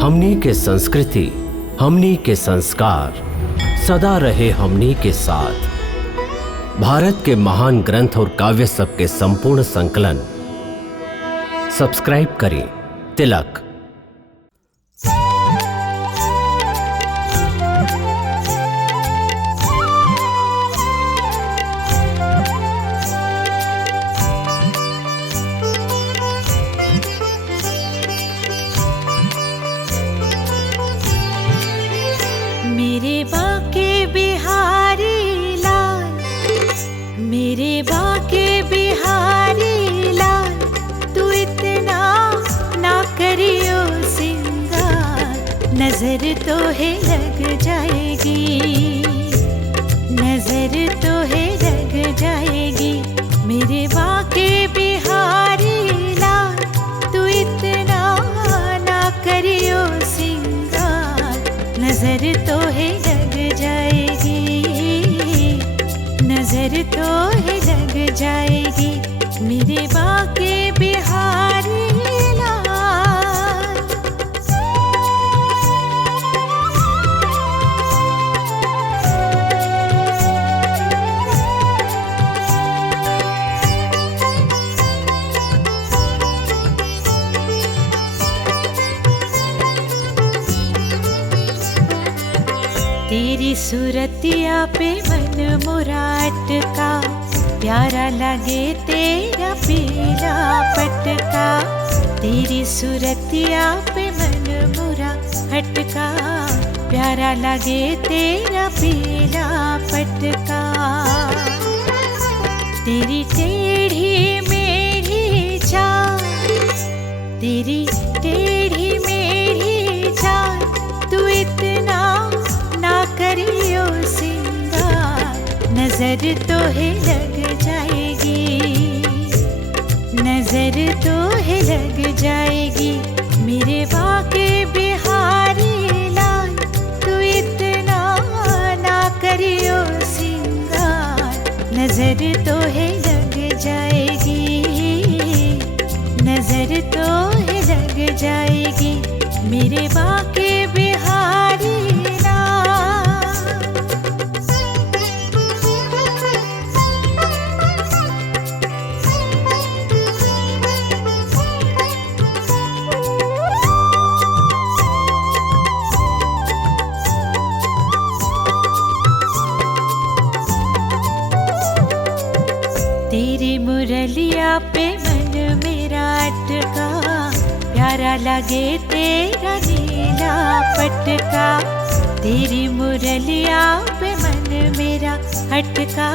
हमनी के संस्कृति, हमनी के संस्कार सदा रहे हमनी के साथ। भारत के महान ग्रंथ और काव्य सब के संपूर्ण संकलन। सब्सक्राइब करें तिलक। मेरे बाके बिहारी लाल, मेरे बाके बिहारी लाल, तू इतना ना करियो सिंगार, नजर तो है लग जाएगी, नजर तो है लग जाएगी। मेरे बाके बिहारी लाल, तू इतना ना करियो सिंगार, नजर तो है लग जाएगी, नजर तो है लग जाएगी। मेरे बाके बिहारी लाल। तेरी सूरतिया पे मन मोरा अटका, प्यारा लगे तेरा पीला पटका। तेरी सूरतिया पे मन मोरा अटका, प्यारा लगे तेरा पीला पटका। तेरी टेढ़ी मेढ़ी चाल, तेरी टेढ़ी मेढ़ी चाल, तू इतना ना करियो सिंगार, नजर तो है लग जाएगी, नजर तो है लग जाएगी। मेरे बाके बिहारी लाल, तू इतना ना करियो सिंगार, नजर तो है लग जाएगी, नजर तो है लग जाएगी। मेरे बाके बिहारी तेरी मुरलिया पे मन मेरा अटका, प्यारा लगे तेरा नीला पटका। तेरी मुरलिया पे मन मेरा अटका,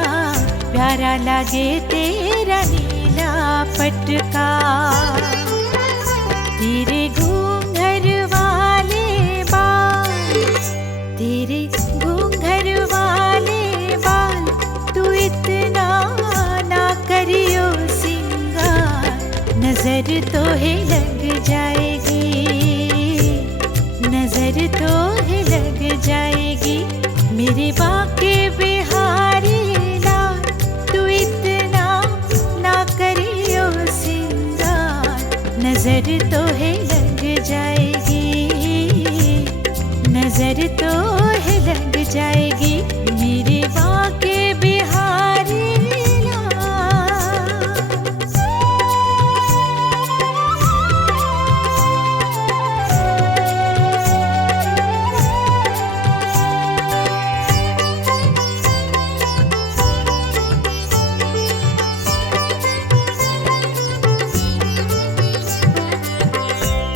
प्यारा लगे तेरा नीला पटका। तेरे घूंघर वाले बाल, तेरे घूंघर वाले बाल, तू इतना करियो सिंगार, नजर तो है लग जाएगी, नजर तो है लग जाएगी। मेरे बाके बिहारी लाल, तू इतना ना करियो सिंगार, नजर तो है लग जाएगी, नजर तो है लग जाएगी। मेरे बाके बिहारी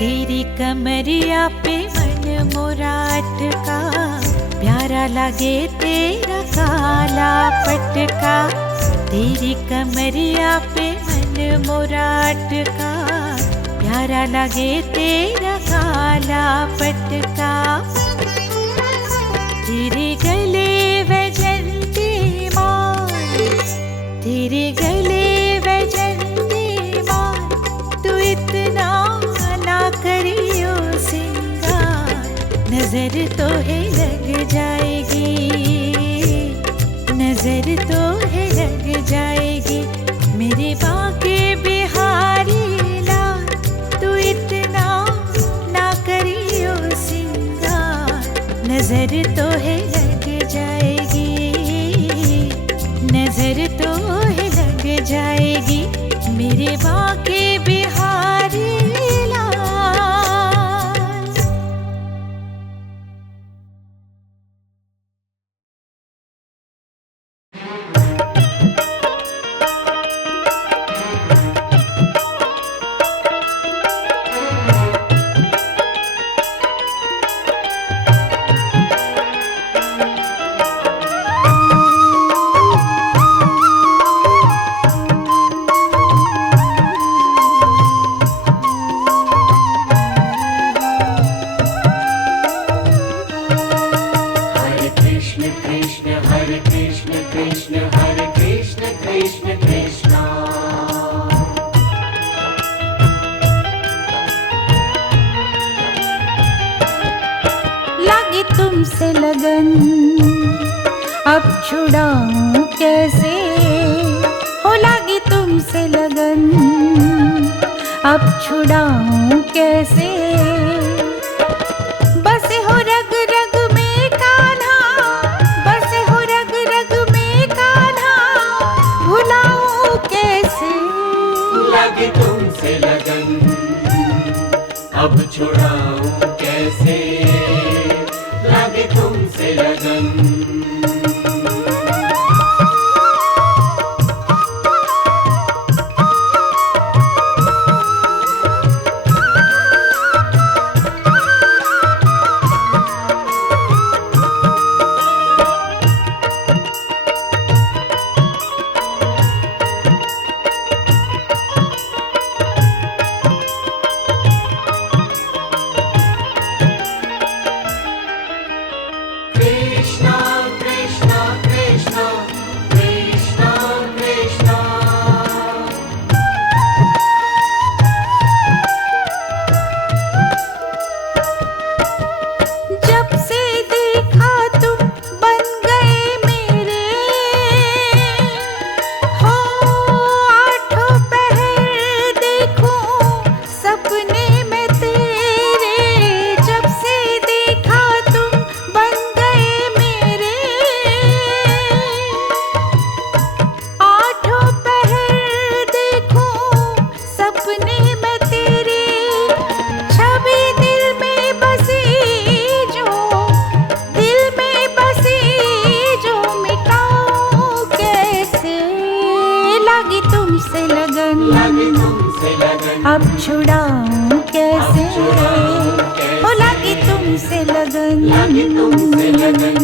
तेरी कमरिया पे मन मोरा अटका, प्यारा लगे तेरा काला पटका। तेरी कमरिया पे मन मोरा अटका, प्यारा लगे तेरा काला पटका। तेरे गले वैजंती माल, तेरे गले वैजंती माल, तू इतना करियो सिंगार, नजर तो है लग जाएगी, नजर तो है लग जाएगी। मेरे बाके बिहारी लाल, तू इतना ना करियो नजर तो है लग जाएगी, नजर तो है लग जाएगी मेरे बाके बिहारी लाल। लागी तुमसे लगन अब छुड़ाऊं कैसे, हो लागी तुमसे लगन अब छुड़ाऊं कैसे। बसे हो रग रग में कान्हा, बसे हो रग रग में कान्हा, भुलाऊं कैसे। लागी तुमसे लगन अब छुड़ाऊं कैसे, लागी तुमसे लगन। अब छुड़ाऊं कैसे, हो लागी तुमसे लगन, लागी तुमसे लगन।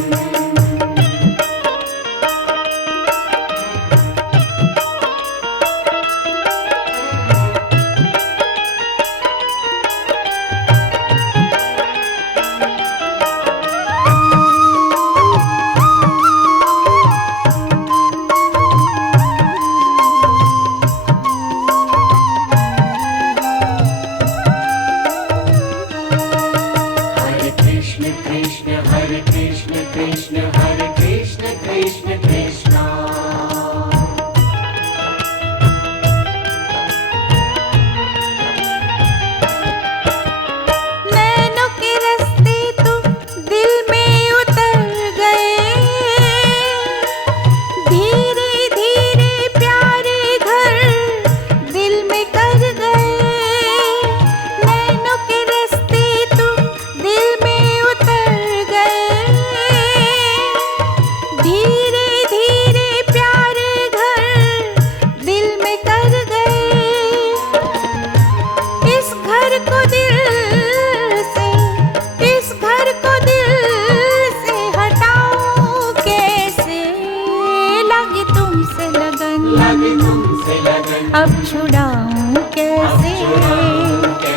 अब छुड़ाऊं कैसे,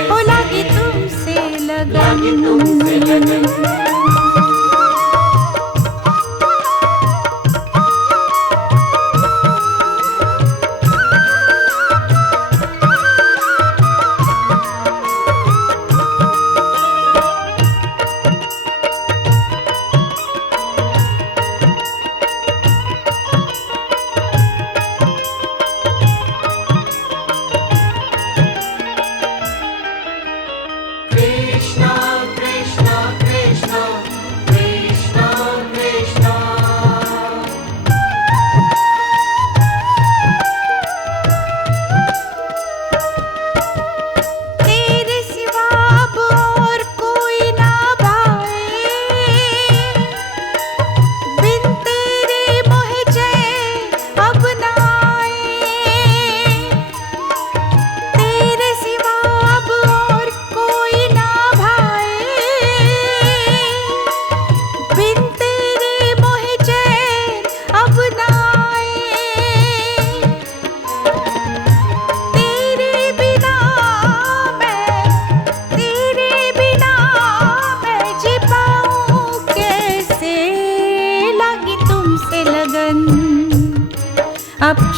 हो लागी तुमसे लगन। Krishna, Krishna, Krishna, Krishna.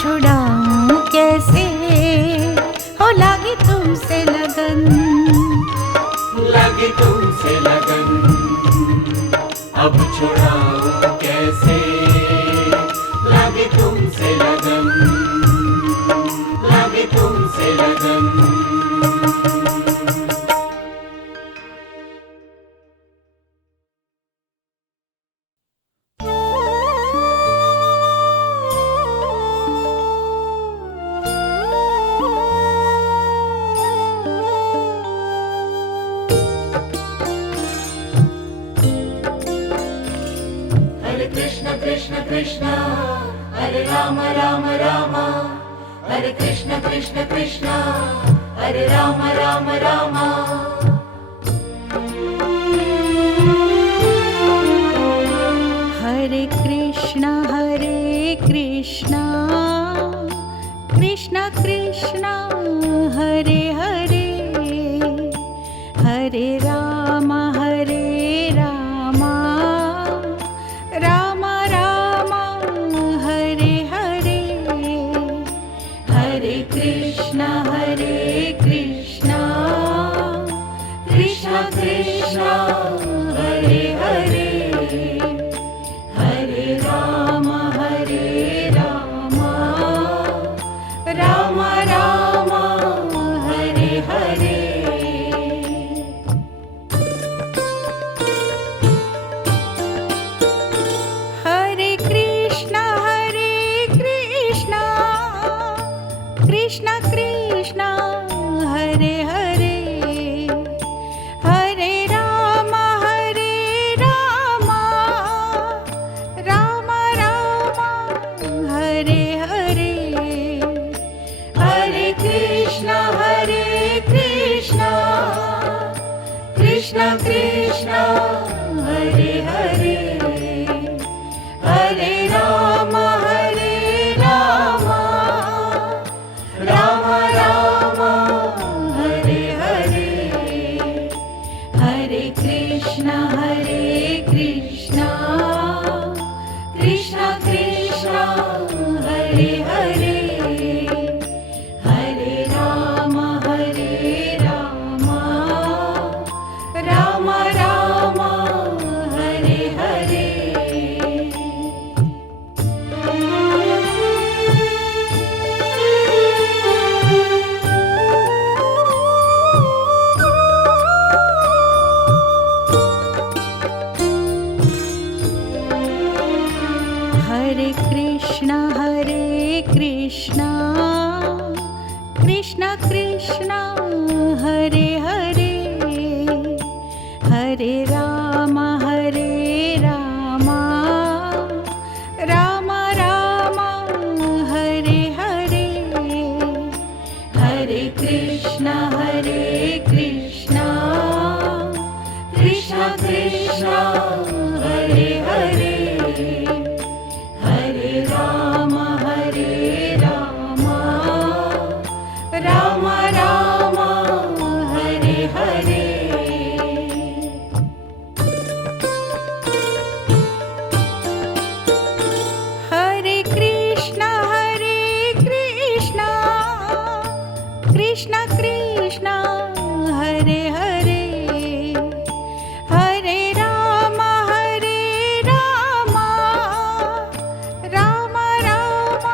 छुड़ाऊं कैसे, हो लागी तुमसे लगन, लगे तुमसे लगन, अब छुड़ाऊं कैसे, लगे तुमसे लगन, लगे तुमसे लगन। कृष्ण हरे राम राम राम, हरे कृष्ण कृष्ण कृष्ण हरे राम राम राम। हरे कृष्ण कृष्ण कृष्ण हरे हरे, हरे राम राम राम हरे हरे, हरे कृष्ण कृष्ण कृष्ण हरे हरे, हरे राम राम राम हरे हरे। हरे कृष्ण कृष्ण कृष्ण हरे हरे, हरे राम राम राम हरे हरे, हरे कृष्ण कृष्ण कृष्ण हरे हरे, हरे राम राम राम हरे हरे, हरे कृष्ण कृष्ण कृष्ण हरे हरे, हरे राम राम राम हरे हरे। हरे कृष्ण कृष्ण कृष्ण हरे हरे, हरे राम राम राम हरे हरे, हरे कृष्ण कृष्ण कृष्ण हरे हरे, हरे राम राम राम हरे हरे। हरे कृष्ण कृष्ण कृष्ण हरे हरे, हरे राम राम राम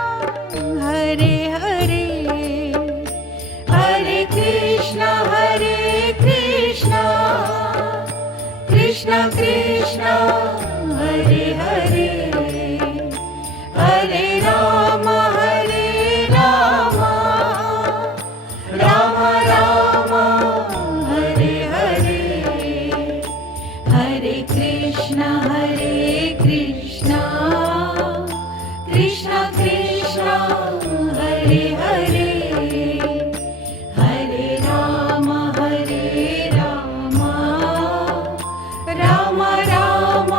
हरे हरे, हरे कृष्ण कृष्ण कृष्ण हरे हरे, हरे राम राम राम हरे हरे, हरे कृष्ण कृष्ण कृष्ण हरे हरे, हरे राम राम राम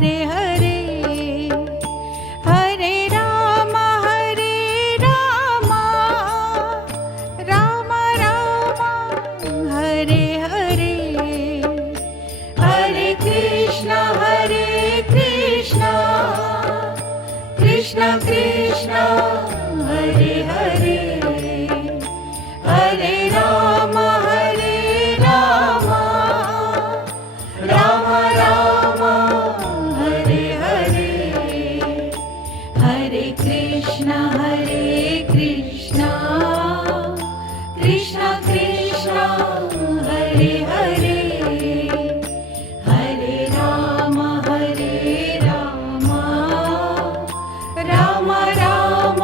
हरे हरे हरे राम राम राम हरे हरे हरे कृष्ण कृष्ण कृष्ण हरे हरे हरे राम राम राम हरे हरे हरे कृष्ण कृष्ण कृष्ण हरे हरे हरे राम राम राम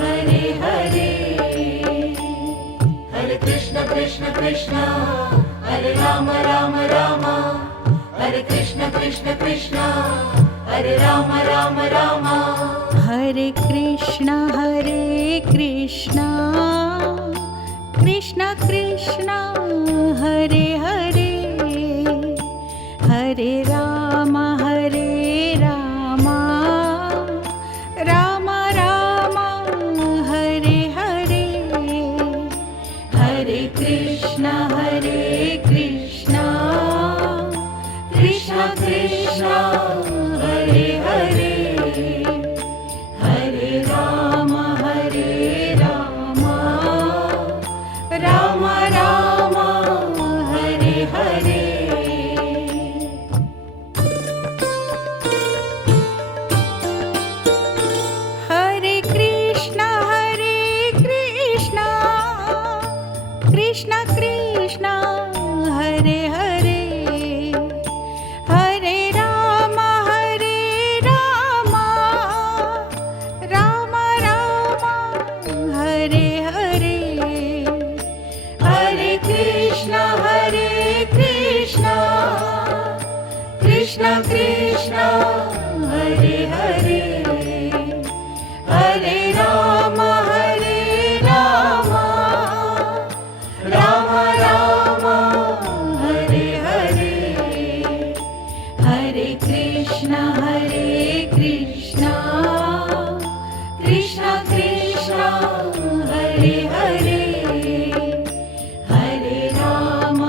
हरे हरे हरे कृष्ण कृष्ण कृष्ण हरे राम राम हरे कृष्ण कृष्ण कृष्ण हरे राम राम हरे कृष्ण कृष्ण कृष्ण हरे हरे हरे राम राम राम हरे हरे हरे कृष्ण कृष्ण कृष्ण हरे हरे हरे राम राम राम हरे हरे हरे कृष्ण कृष्ण कृष्ण हरे हरे हरे राम राम राम हरे हरे हरे कृष्ण कृष्ण कृष्ण हरे हरे हरे राम राम राम हरे हरे हरे कृष्ण कृष्ण कृष्ण हरे हरे हरे राम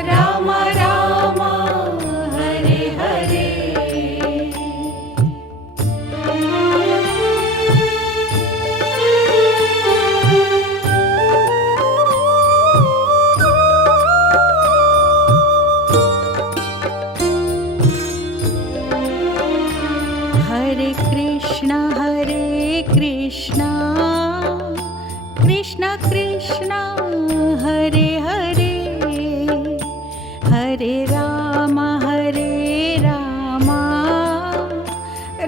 राम राम हरे हरे हरे कृष्ण कृष्ण कृष्ण हरे हरे हरे राम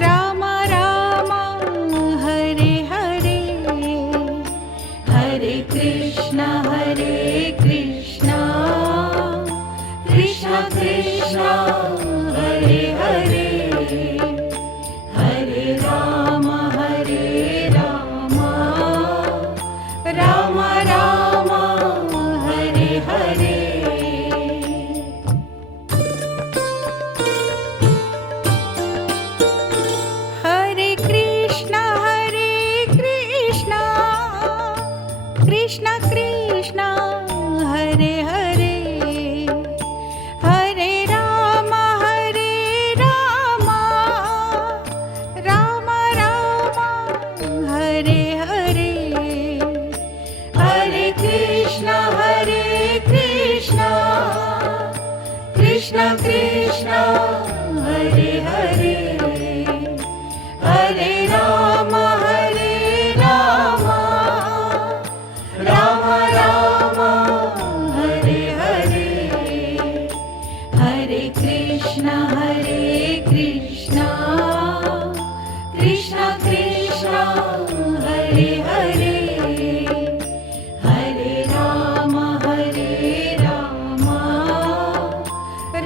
राम राम हरे हरे हरे कृष्ण कृष्ण कृष्ण हरे हरे हरे राम राम राम हरे हरे हरे कृष्ण कृष्ण कृष्ण हरे हरे हरे राम राम राम हरे हरे हरे कृष्ण कृष्ण कृष्ण हरे हरे हरे राम राम राम हरे हरे हरे कृष्ण कृष्ण कृष्ण हरे हरे हरे राम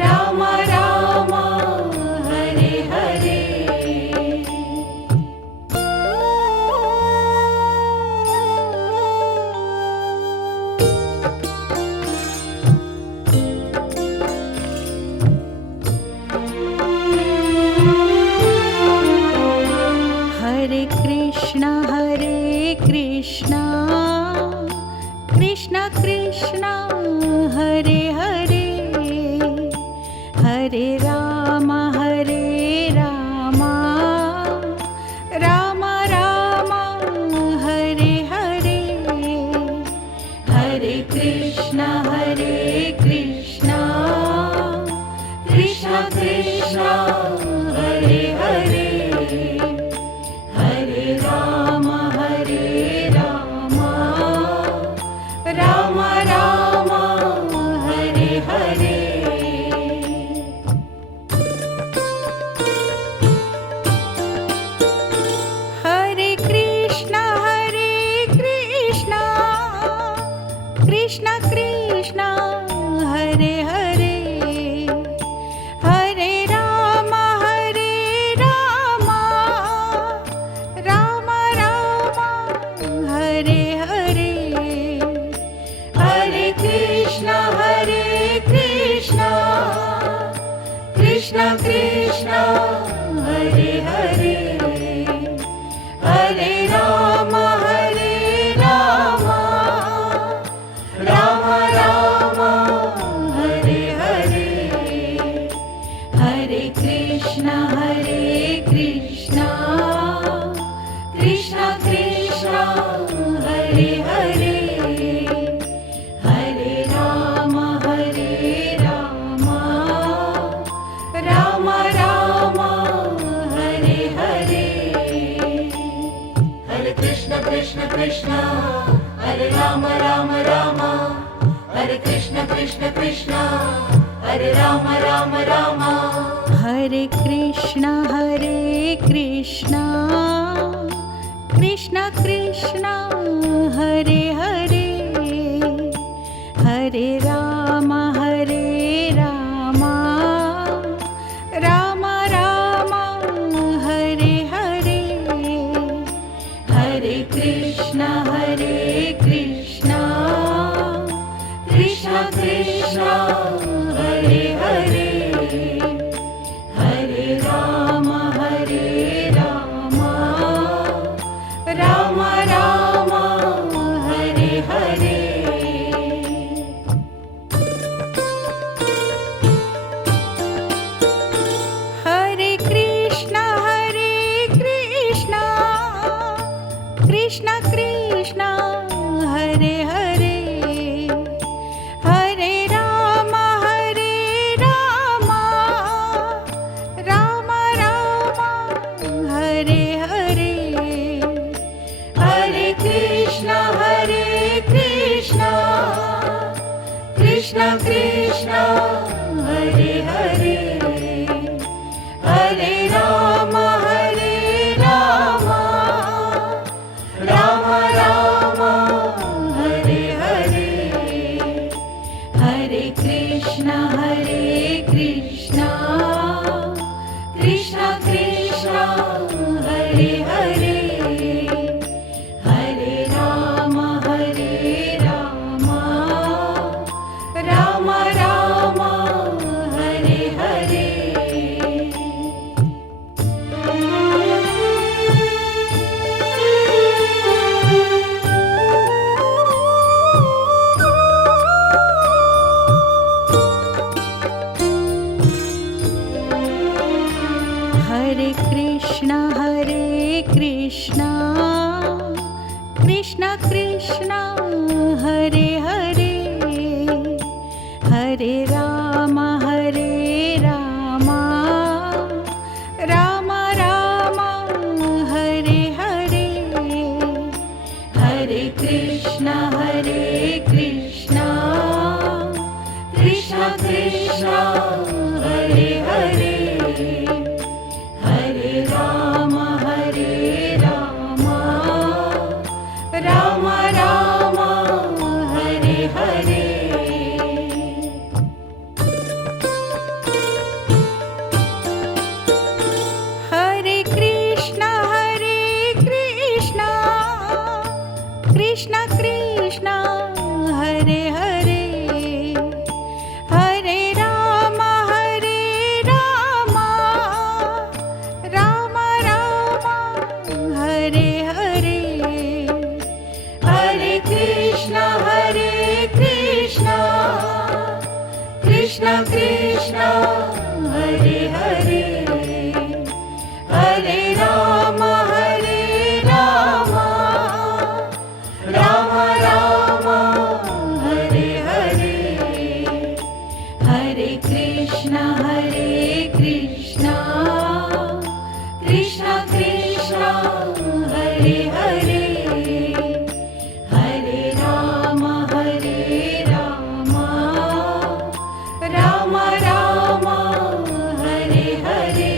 राम राम हरे हरे हरे राम राम राम हरे हरे, हरे कृष्ण कृष्ण कृष्ण हरे हरे, हरे राम राम राम हरे हरे। हरे कृष्ण कृष्ण कृष्ण हरे हरे, हरे राम राम राम हरे हरे, हरे कृष्ण कृष्ण कृष्ण हरे हरे, हरे राम राम राम हरे हरे, हरे कृष्ण कृष्ण कृष्ण हरे हरे, हरे राम राम राम हरे हरे। हरे कृष्ण कृष्ण कृष्ण हरे राम राम राम, हरे कृष्ण कृष्ण कृष्ण हरे राम राम राम, हरे कृष्ण कृष्ण कृष्ण हरे हरे, हरे राम राम राम हरे हरे, हरे कृष्ण कृष्ण कृष्ण हरे हरे, हरे राम राम राम हरे हरे। हरे कृष्ण कृष्ण कृष्ण हरे हरे, हरे राम राम राम हरे हरे, हरे कृष्ण कृष्ण कृष्ण हरे हरे, हरे राम राम राम हरे हरे, हरे कृष्ण कृष्ण कृष्ण हरे हरे, हरे राम राम राम हरे हरे। हरे कृष्ण कृष्ण कृष्ण हरे हरे, हरे राम राम राम हरे हरे, हरे कृष्ण कृष्ण कृष्ण हरे हरे, हरे राम राम राम हरे हरे। हरे कृष्ण कृष्ण कृष्ण हरे हरे, हरे राम राम राम हरे हरे, हरे कृष्ण कृष्ण कृष्ण हरे कृष्णा कृष्णा कृष्णा हरे हरे, हरे राम राम राम हरे हरे।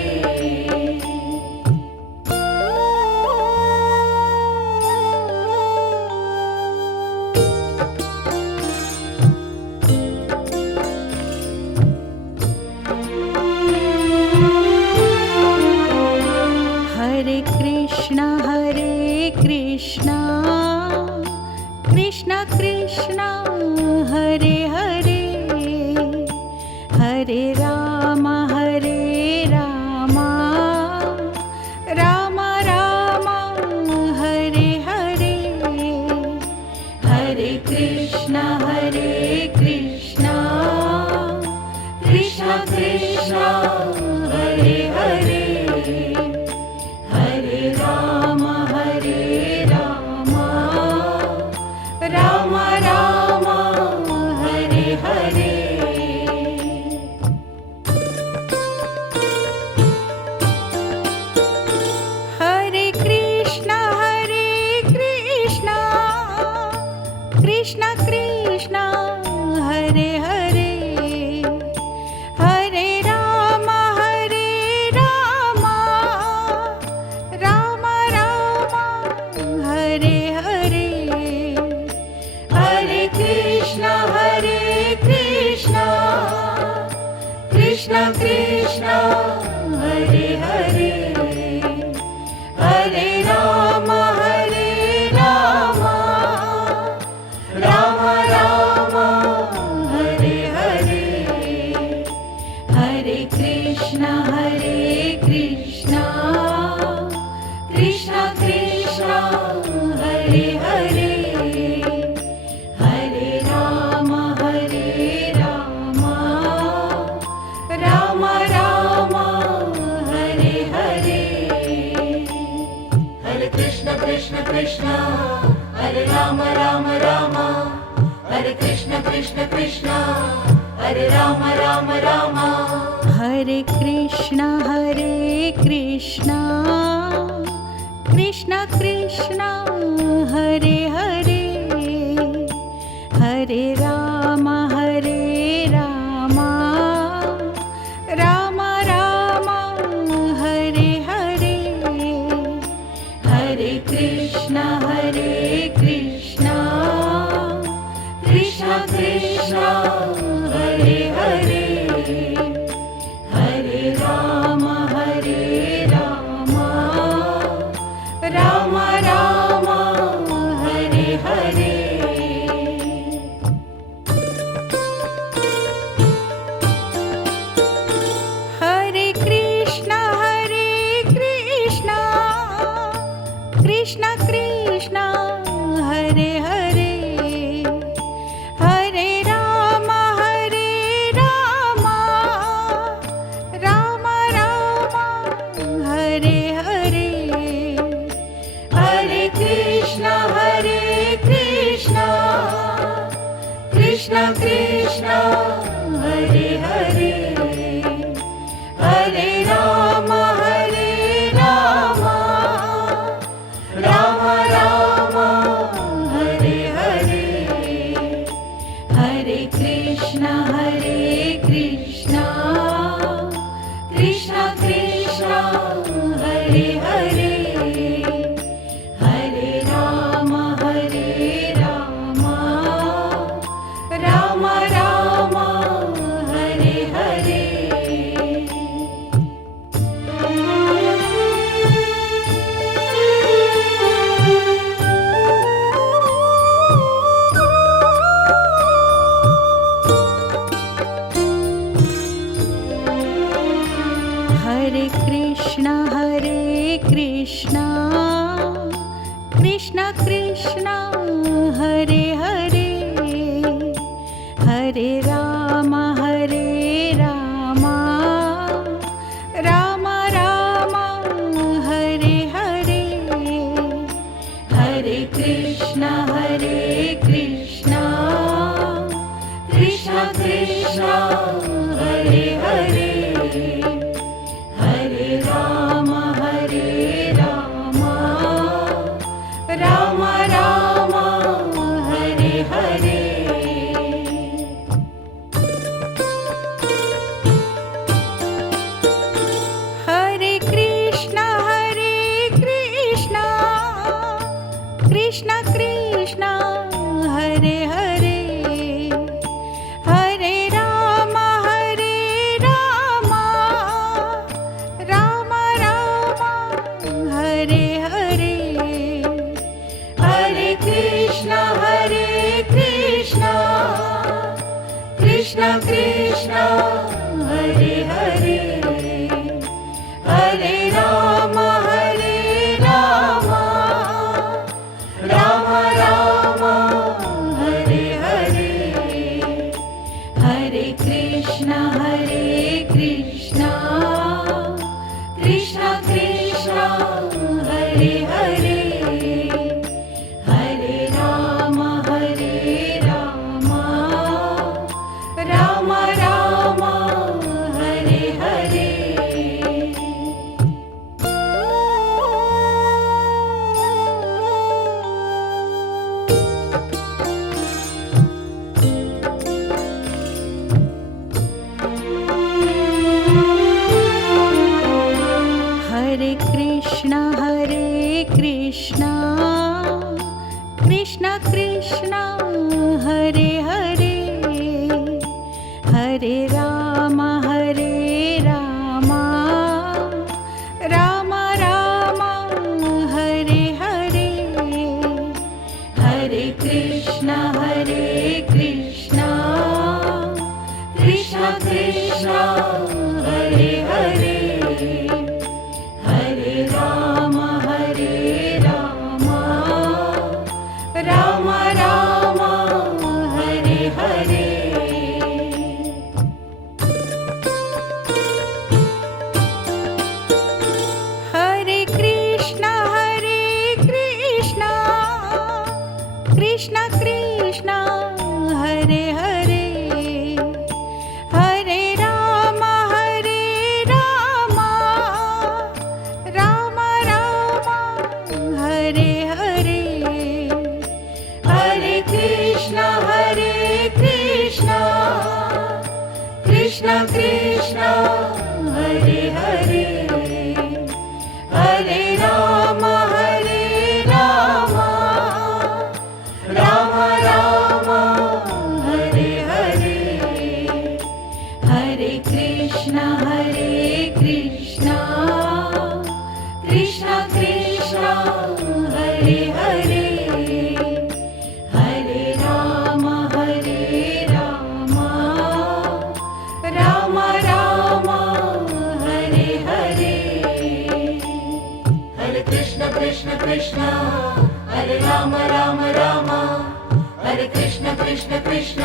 हरे कृष्णा कृष्णा कृष्णा हरे हरे, हरे राम राम राम हरे हरे, हरे कृष्णा कृष्णा कृष्णा हरे हरे, हरे राम राम राम हरे हरे। हरे कृष्णा कृष्णा कृष्णा हरे हरे, हरे राम राम राम हरे हरे, हरे कृष्णा कृष्णा कृष्णा हरे हरे, हरे राम राम राम हरे हरे, हरे कृष्णा कृष्णा कृष्णा हरे हरे, हरे राम राम राम हरे हरे। हरे कृष्ण कृष्ण कृष्ण हरे राम राम हरे कृष्ण कृष्ण कृष्ण हरे राम राम। हरे कृष्णा कृष्णा कृष्णा हरे हरे, हरे राम राम राम हरे हरे, हरे कृष्णा कृष्णा कृष्णा हरे हरे, हरे राम राम राम हरे हरे। हरे कृष्णा कृष्णा हरे हरे, हरे राम राम हरे हरे, हरे कृष्णा कृष्णा कृष्णा हरे हरे, हरे राम राम राम हरे हरे, हरे कृष्णा कृष्णा कृष्णा हरे हरे, हरे राम राम राम हरे हरे। हरे कृष्णा कृष्णा हरे हरे, हरे राम राम राम हरे हरे, हरे कृष्णा कृष्णा कृष्णा हरे कृष्णा कृष्ण कृष्ण हरे हरे हरे राम राम राम हरे हरे हरे कृष्णा कृष्ण कृष्ण हरे हरे हरे राम राम राम हरे हरे हरे कृष्णा कृष्ण कृष्ण हरे हरे हरे राम राम राम हरे हरे हरे कृष्णा कृष्ण कृष्ण हरे हरे हरे राम राम राम हरे हरे हरे कृष्णा कृष्ण कृष्ण हरे हरे हरे राम राम राम हरे हरे हरे कृष्णा कृष्ण कृष्ण हरे हरे हरे राम राम राम हरे हरे हरे कृष्ण कृष्ण कृष्ण हरे राम राम राम हरे कृष्ण कृष्ण कृष्ण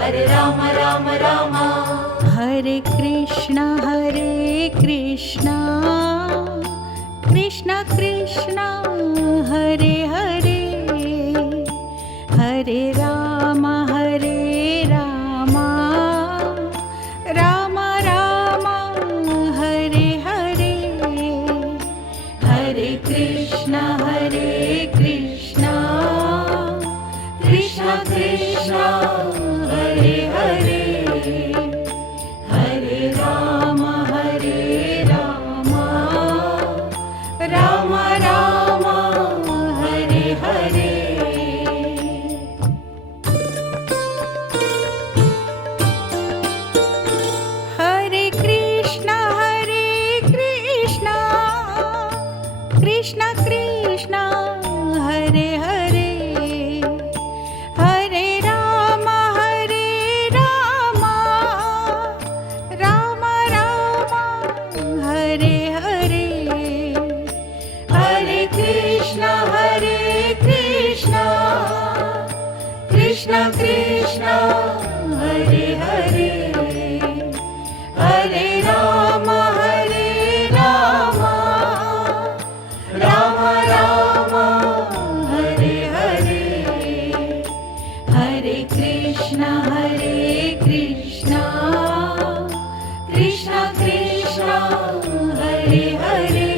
हरे राम राम राम हरे कृष्णा कृष्ण कृष्ण हरे हरे हरे राम राम राम हरे हरे हरे कृष्णा कृष्ण कृष्ण हरे हरे हरे राम राम राम हरे हरे हरे कृष्णा कृष्ण कृष्ण हरे हरे हरे राम राम राम हरे हरे हरे कृष्णा कृष्ण कृष्ण हरे हरे हरे राम राम राम हरे हरे हरे कृष्णा कृष्ण कृष्ण हरे हरे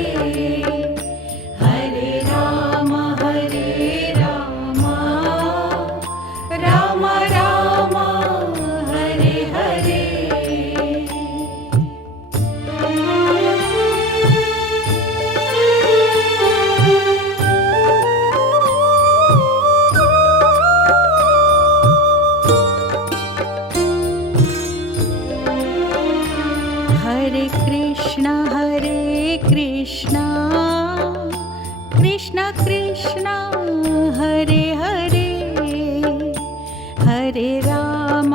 हरे राम राम राम हरे हरे हरे कृष्णा कृष्ण कृष्ण हरे हरे हरे राम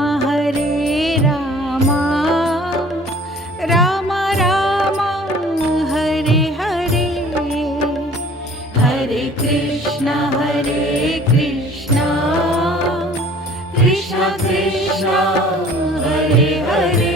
राम राम हरे हरे हरे कृष्णा कृष्ण कृष्ण हरे हरे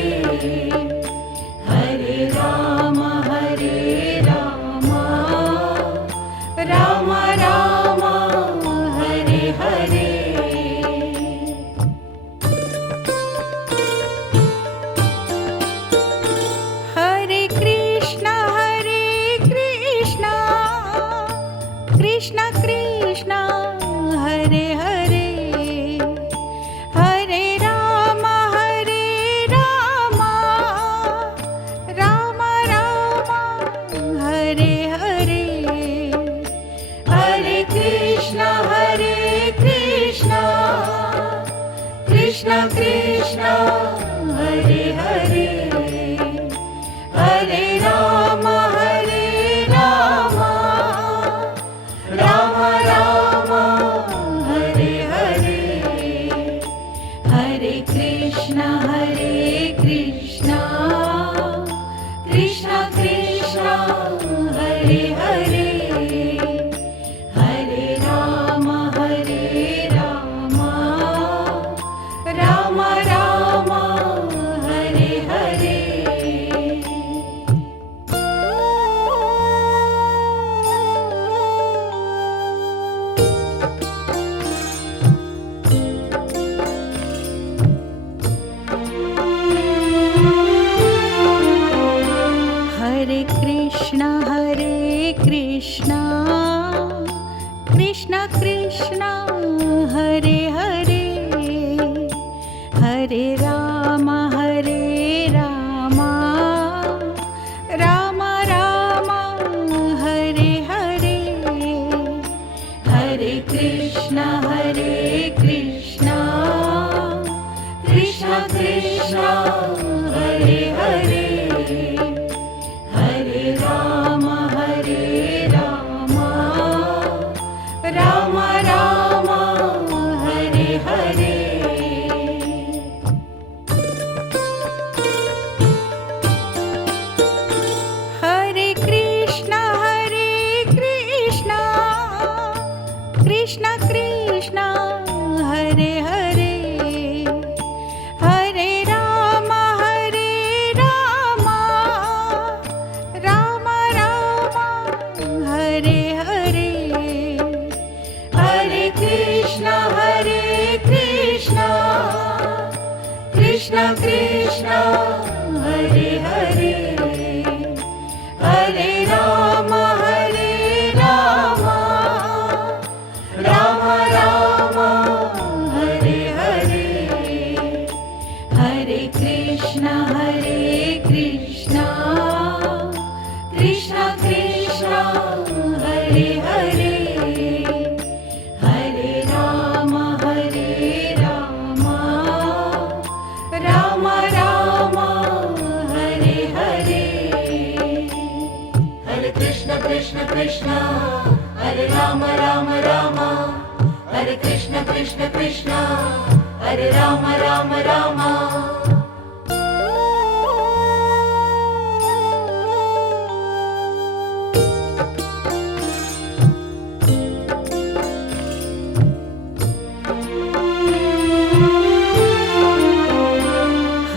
हरे कृष्णा कृष्ण कृष्ण हरे हरे हरे राम राम राम हरे हरे हरे कृष्ण कृष्ण कृष्ण हरे राम राम राम हरे कृष्ण कृष्ण कृष्ण हरे राम राम राम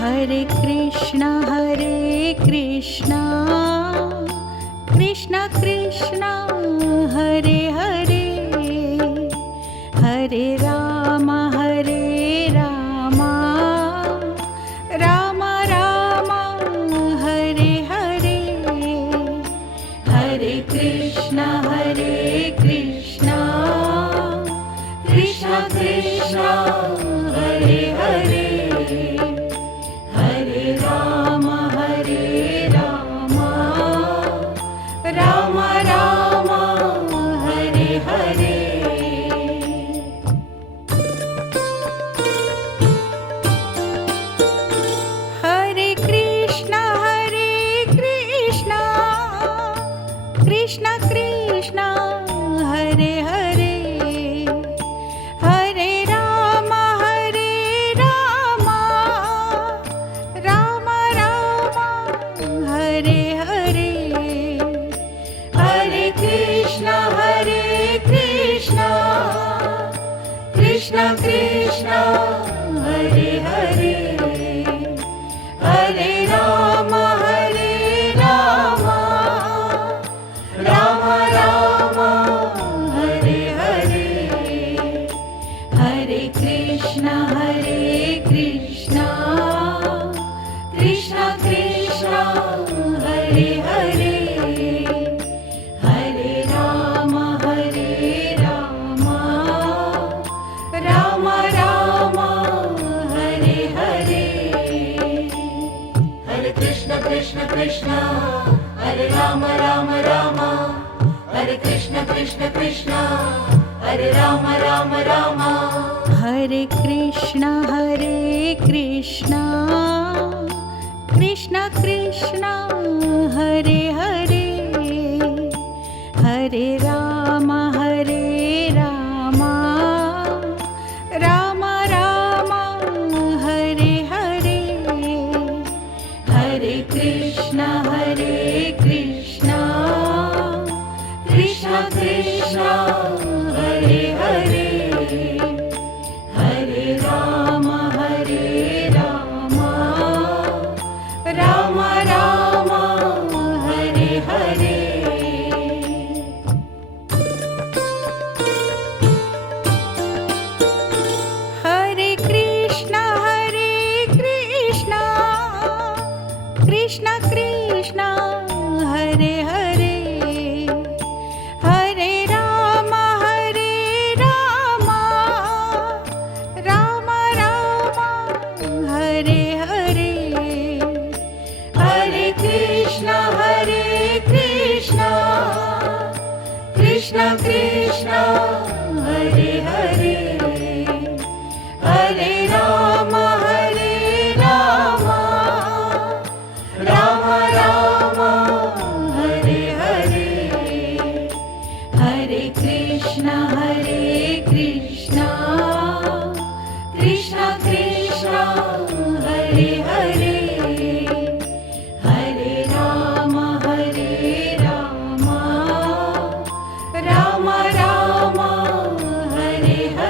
हरे कृष्ण कृष्ण कृष्ण हरे हरे हरे राम राम राम हरे हरे हरे कृष्ण कृष्ण कृष्ण हरे हरे हरे राम राम राम हरे हरे हरे कृष्ण कृष्ण कृष्ण हरे हरे हरे राम राम राम हरे हरे हरे कृष्ण कृष्ण कृष्ण हरे हरे हरे राम राम राम हरे हरे हरे कृष्ण कृष्ण कृष्ण हरे हरे हरे राम राम राम हरे हरे हरे कृष्ण कृष्ण कृष्ण हरे राम राम राम हरे कृष्ण कृष्ण कृष्ण हरे राम राम राम हरे कृष्ण कृष्ण कृष्ण हरे हरे हरे राम राम राम हरे हरे हरे कृष्ण कृष्ण कृष्ण हरे हरे हरे राम राम राम हरे हरे हरे कृष्ण कृष्ण कृष्ण हरे हरे हरे राम राम राम हरे हरे हरे कृष्ण कृष्ण कृष्ण हरे हरे हरे राम राम राम हरे हरे हरे कृष्ण कृष्ण कृष्ण हरे हरे हरे राम राम राम हरे हरे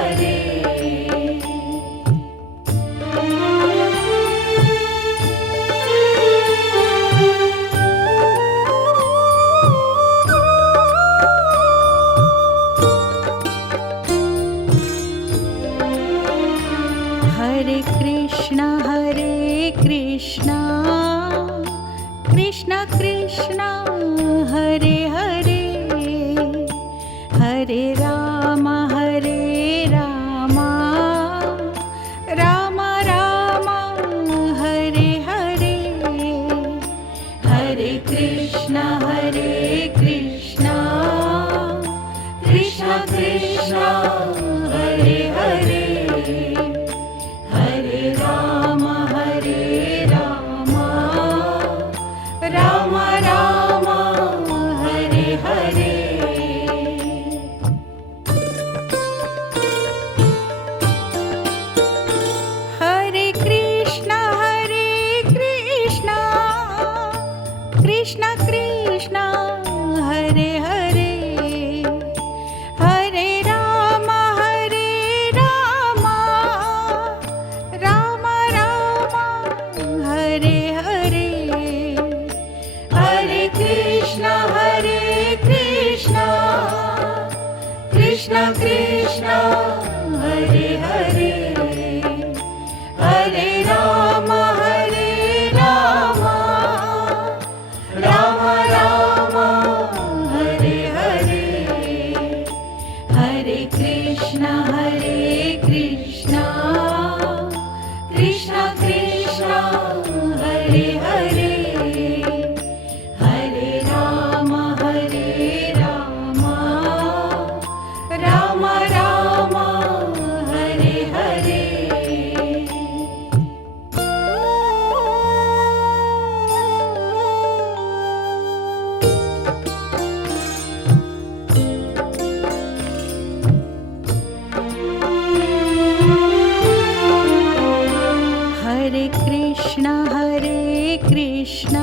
कृष्णा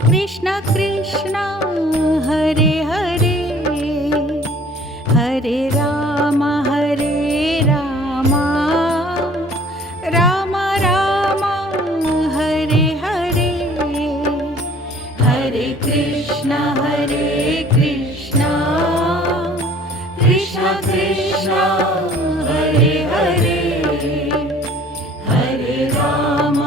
कृष्ण कृष्ण हरे हरे हरे राम राम राम हरे हरे हरे कृष्ण कृष्ण कृष्ण हरे हरे हरे राम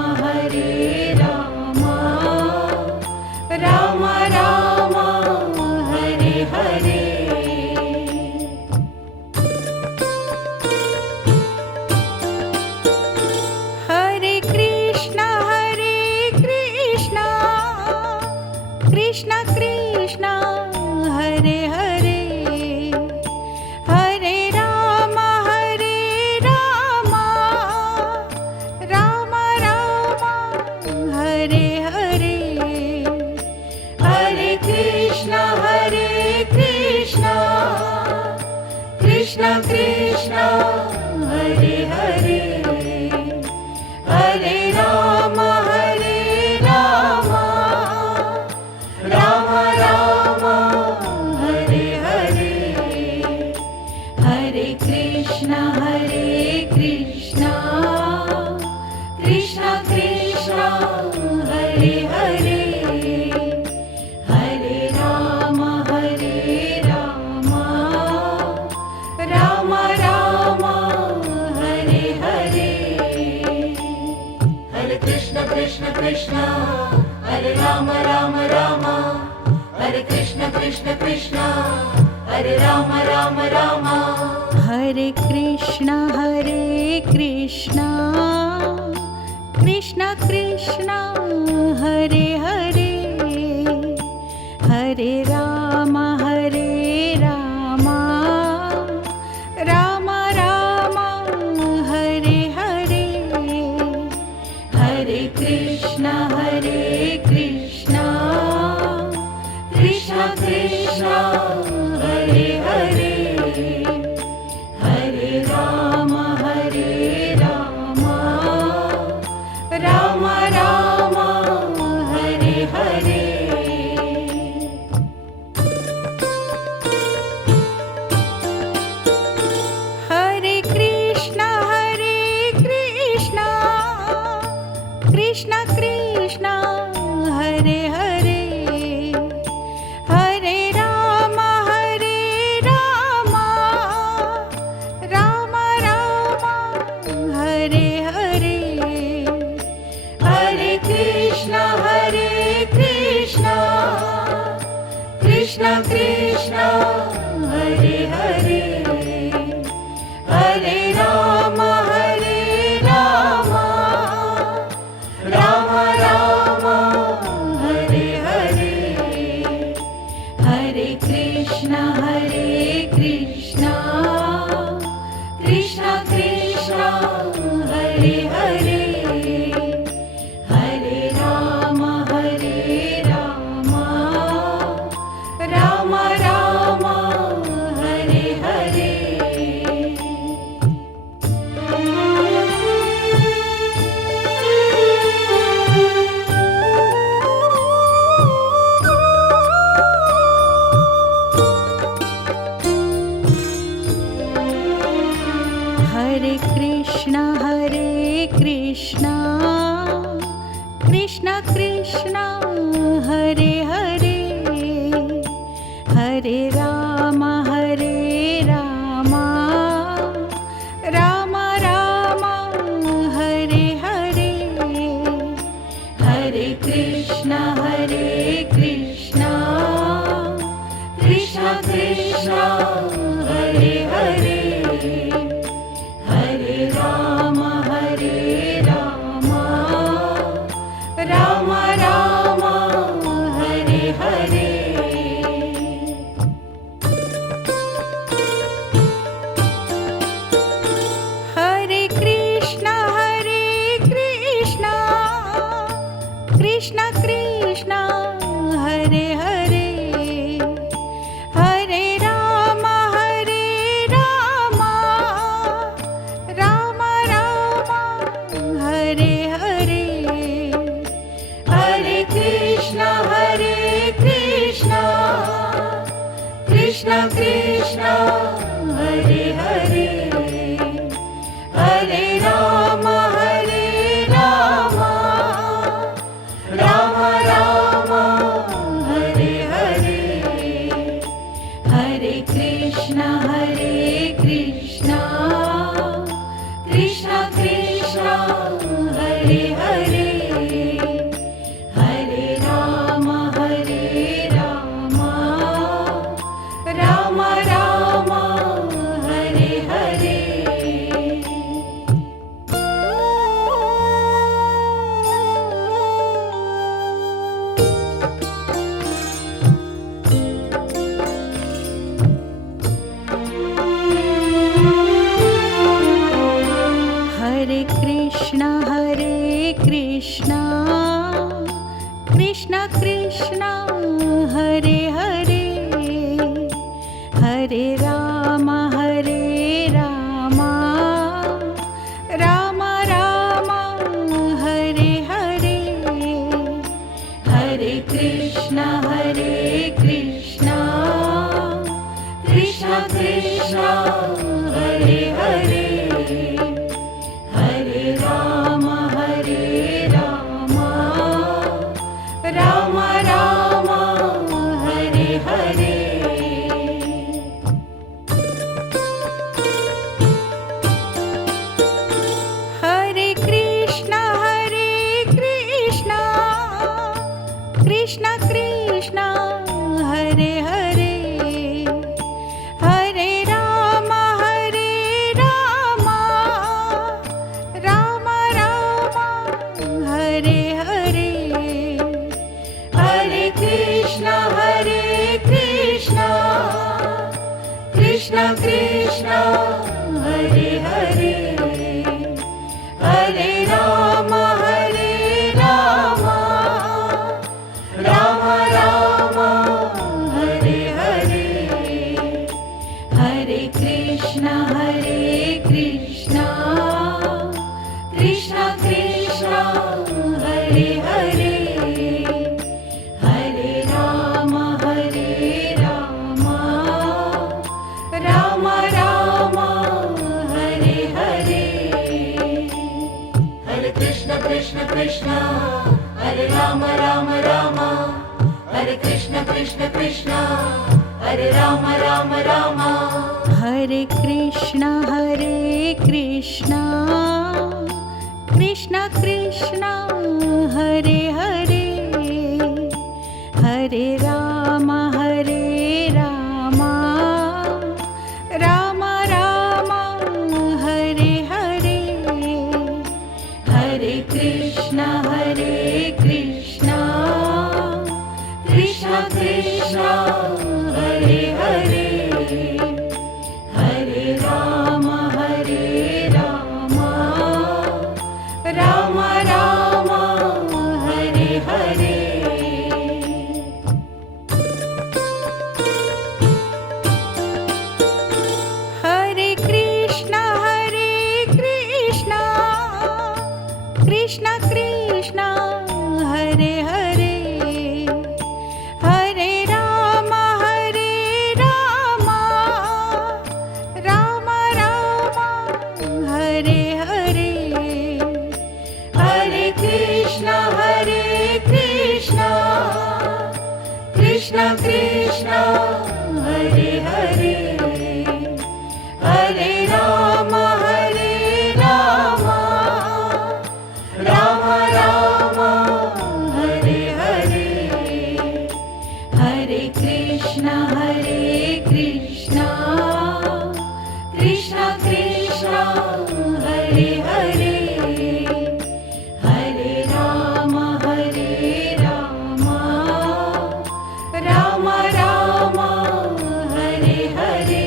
राम राम हरे हरे हरे कृष्ण कृष्ण कृष्ण हरे हरे हरे राम राम राम हरे हरे हरे कृष्ण कृष्ण कृष्ण हरे हरे हरे राम राम राम हरे हरे हरे कृष्ण कृष्ण कृष्ण हरे हरे हरे राम राम राम हरे हरे हरे कृष्ण कृष्ण कृष्ण हरे राम राम राम हरे कृष्ण कृष्ण कृष्ण हरे राम राम राम हरे कृष्ण कृष्ण कृष्ण हरे हरे हरे राम राम राम हरे हरे हरे कृष्ण कृष्ण कृष्ण हरे हरे हरे राम राम राम हरे हरे हरे कृष्ण कृष्ण कृष्ण हरे हरे हरे राम राम हरे हरे हरे कृष्ण कृष्ण कृष्ण हरे हरे हरे राम राम राम हरे हरे हरे कृष्ण कृष्ण कृष्ण हरे हरे हरे राम राम राम हरे हरे हरे कृष्ण कृष्ण कृष्ण हरे हरे हरे राम राम राम हरे हरे हरे कृष्ण कृष्ण कृष्ण हरे हरे हरे राम राम राम हरे हरे हरे कृष्ण कृष्ण कृष्ण हरे हरे हरे राम राम राम हरे हरे कृष्ण हरे कृष्ण कृष्ण कृष्ण हरे हरे हरे राम राम राम हरे हरे हरे कृष्ण कृष्ण कृष्ण हरे हरे हरे राम राम राम हरे हरे हरे कृष्ण कृष्ण कृष्ण हरे हरे हरे राम राम राम हरे हरे हरे कृष्ण कृष्ण कृष्ण हरे हरे हरे राम राम राम हरे हरे हरे कृष्ण कृष्ण कृष्ण हरे हरे हरे राम राम राम हरे हरे हरे कृष्ण कृष्ण कृष्ण हरे हरे हरे राम राम राम हरे हरे हरे कृष्ण कृष्ण कृष्ण हरे हरे हरे राम राम राम हरे हरे हरे कृष्ण कृष्ण हरे राम राम हरे कृष्ण कृष्ण हरे राम राम हरे कृष्ण कृष्ण कृष्ण हरे हरे हरे राम राम राम हरे हरे हरे कृष्ण कृष्ण कृष्ण हरे हरे हरे राम राम राम हरे हरे हरे कृष्ण कृष्ण कृष्ण हरे हरे हरे राम राम राम हरे हरे हरे कृष्ण कृष्ण हरे हरे हरे राम राम राम हरे हरे हरे कृष्ण कृष्ण कृष्ण हरे हरे हरे राम राम राम हरे हरे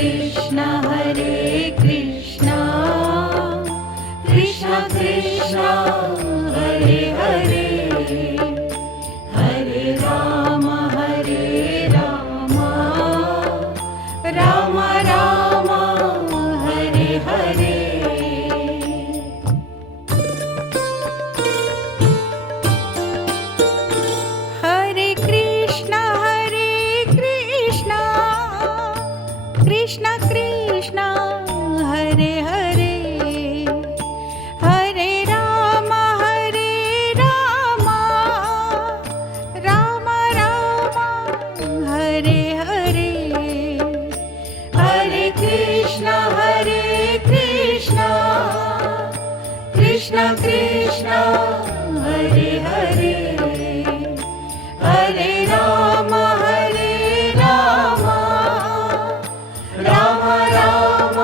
कृष्ण कृष्ण कृष्ण हरे हरे हरे राम राम राम हरे हरे। हरे कृष्ण कृष्ण कृष्ण हरे हरे हरे राम राम राम हरे हरे हरे कृष्ण कृष्ण कृष्ण हरे हरे हरे राम राम राम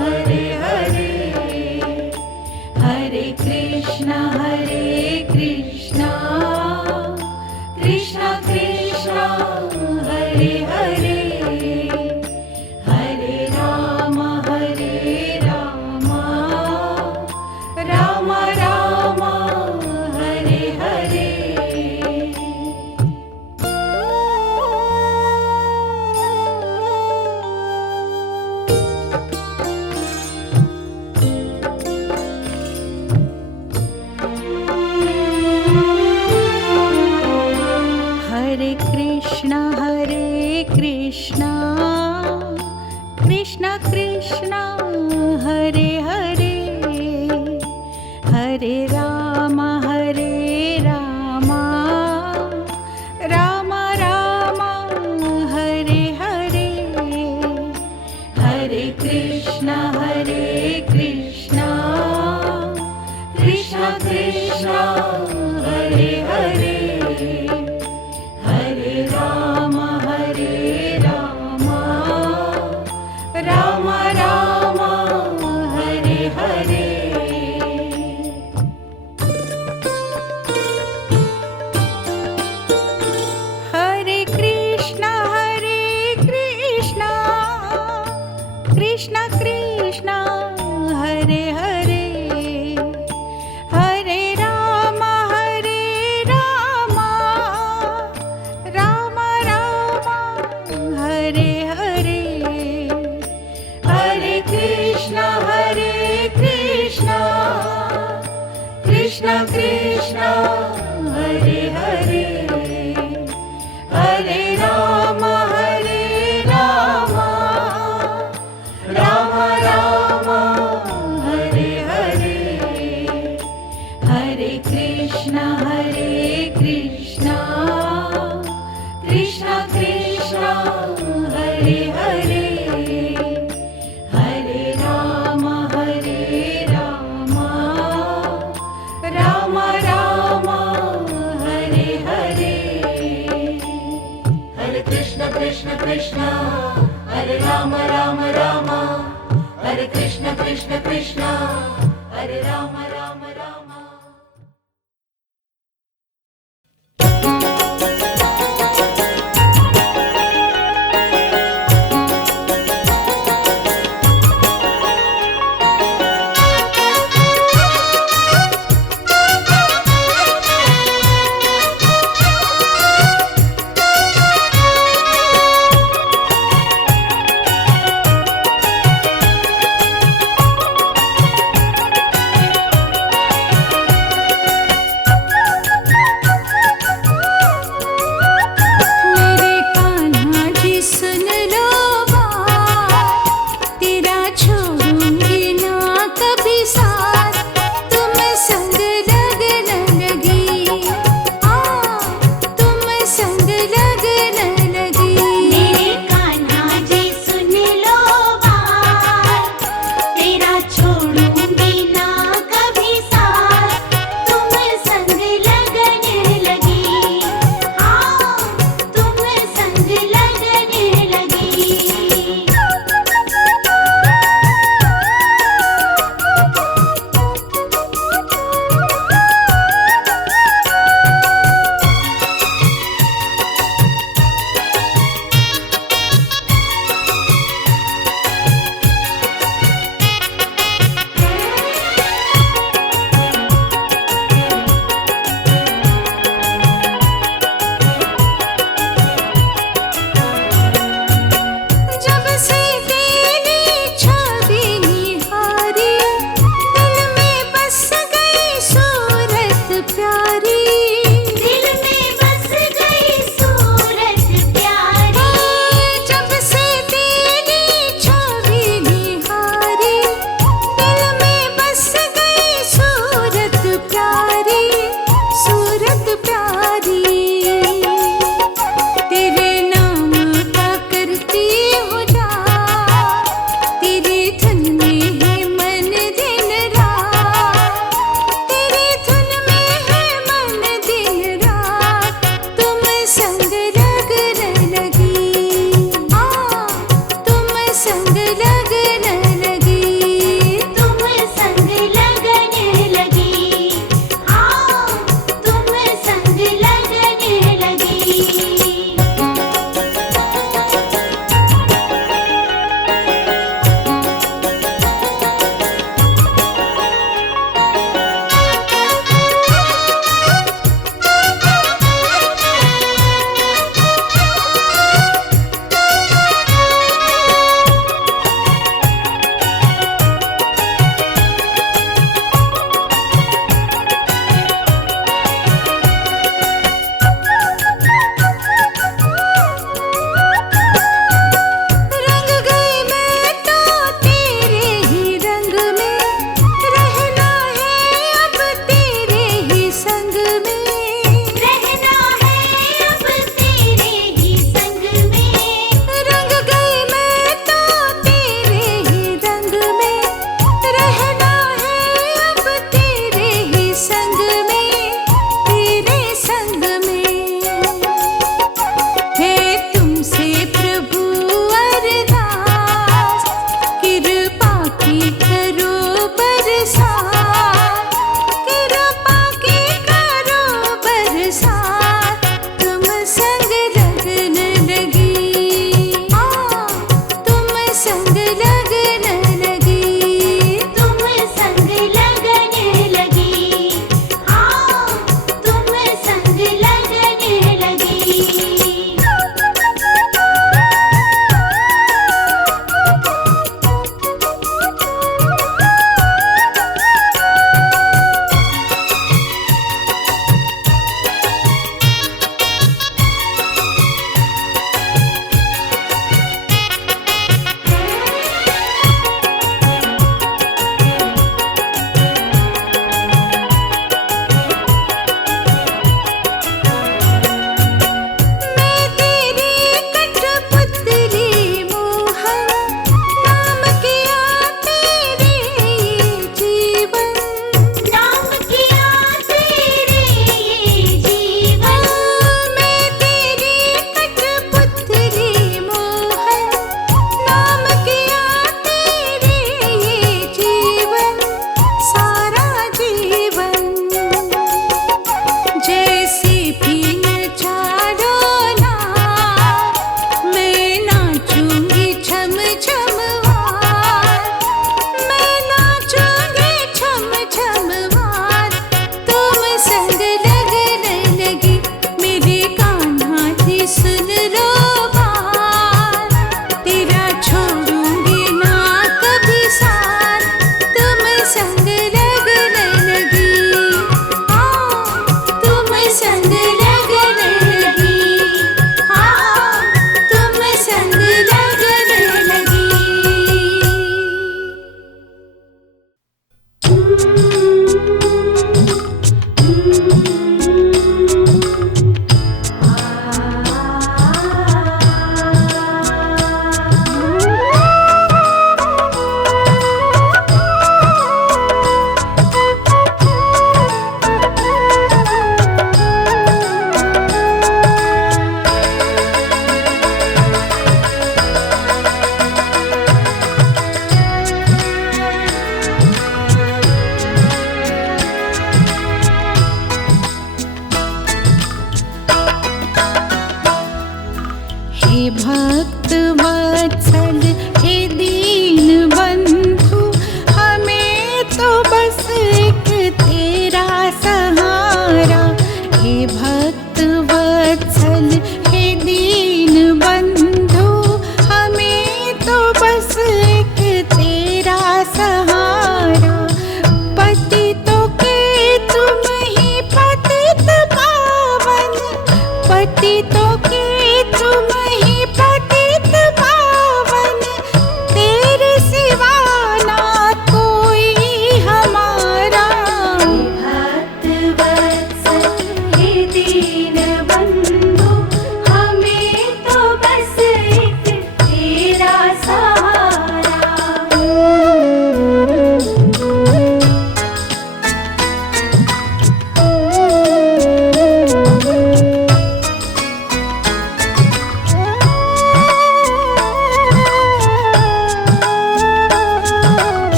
हरे हरे हरे कृष्ण कृष्ण कृष्ण हरे हरे हरे राम राम राम हरे हरे। हरे कृष्ण कृष्ण कृष्ण हरे हरे हरे राम राम राम हरे हरे हरे कृष्ण कृष्ण कृष्ण हरे हरे हरे राम राम राम हरे हरे। हरे कृष्ण कृष्ण कृष्ण हरे हरे हरे राम राम राम हरे हरे हरे कृष्ण कृष्ण कृष्ण हरे हरे हरे राम राम राम हरे हरे हरे कृष्ण कृष्ण कृष्ण हरे हरे हरे राम राम राम हरे हरे। हरे कृष्ण कृष्ण कृष्ण हरे राम राम राम हरे कृष्ण कृष्ण कृष्ण हरे राम राम राम।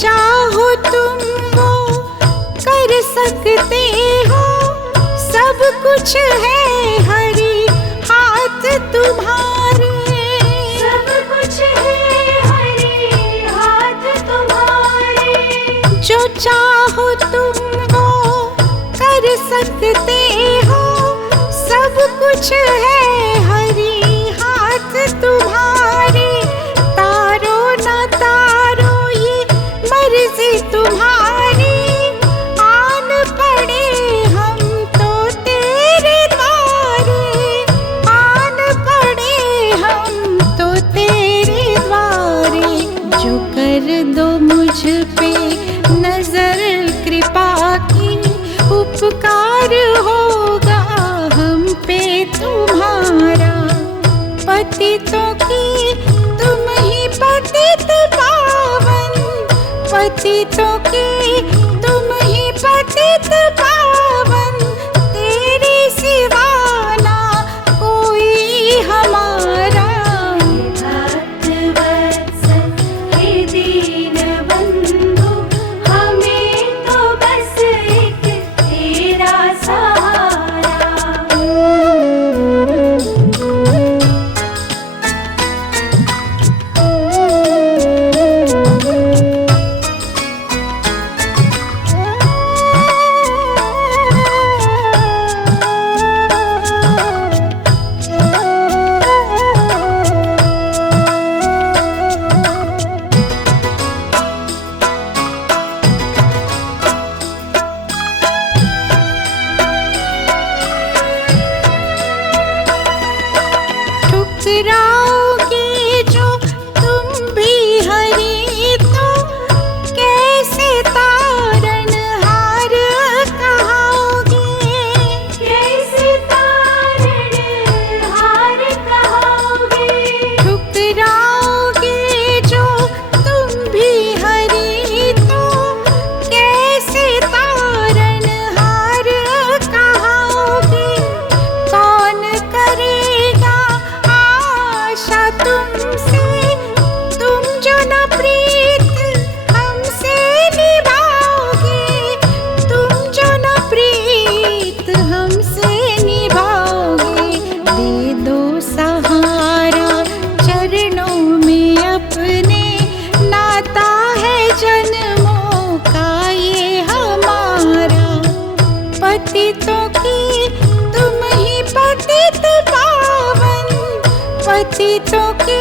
चाहो तुम वो कर सकते हो, सब कुछ है हरि हाथ तुम्हारे। सब कुछ है हरि हाथ तुम्हारे। जो चाहो तुम वो कर सकते हो, सब कुछ है हरि हाथ तुम्हारे। तारो न तारो ये मर्जी तुम्हारी, आन पड़े हम तो तेरे द्वारे, आन पड़े हम तो तेरे द्वारे। जो कर दो मुझ पे नजर कृपा की, उपकार होगा हम पे तुम्हारा। पतितों की तुम ही पतित पावन, पतितों की तुम ही पतित पावन। तेरे सिवा ना कोई हमारा। भक्त वत्सल हे दीन बंधु, हमें तो बस एक तेरा सहारा। ठुकराओगे जो तुम भी हरि, तो कैसे तारण हार कहाओगे। कैसे तारण हार कहोगे। ठुकराओगे जो तुम भी हरि, तो कैसे तारण हार कहाओगे। कौन करेगा आशा तुमसे, तुम जो न प्रीत हमसे निभाओगे, तुम जो न प्रीत हमसे निभाओगे। दे दो सहारा चरणों में अपने, नाता है जन्मों का ये हमारा। पतितों की तुम ही पतित पावन, पतितों की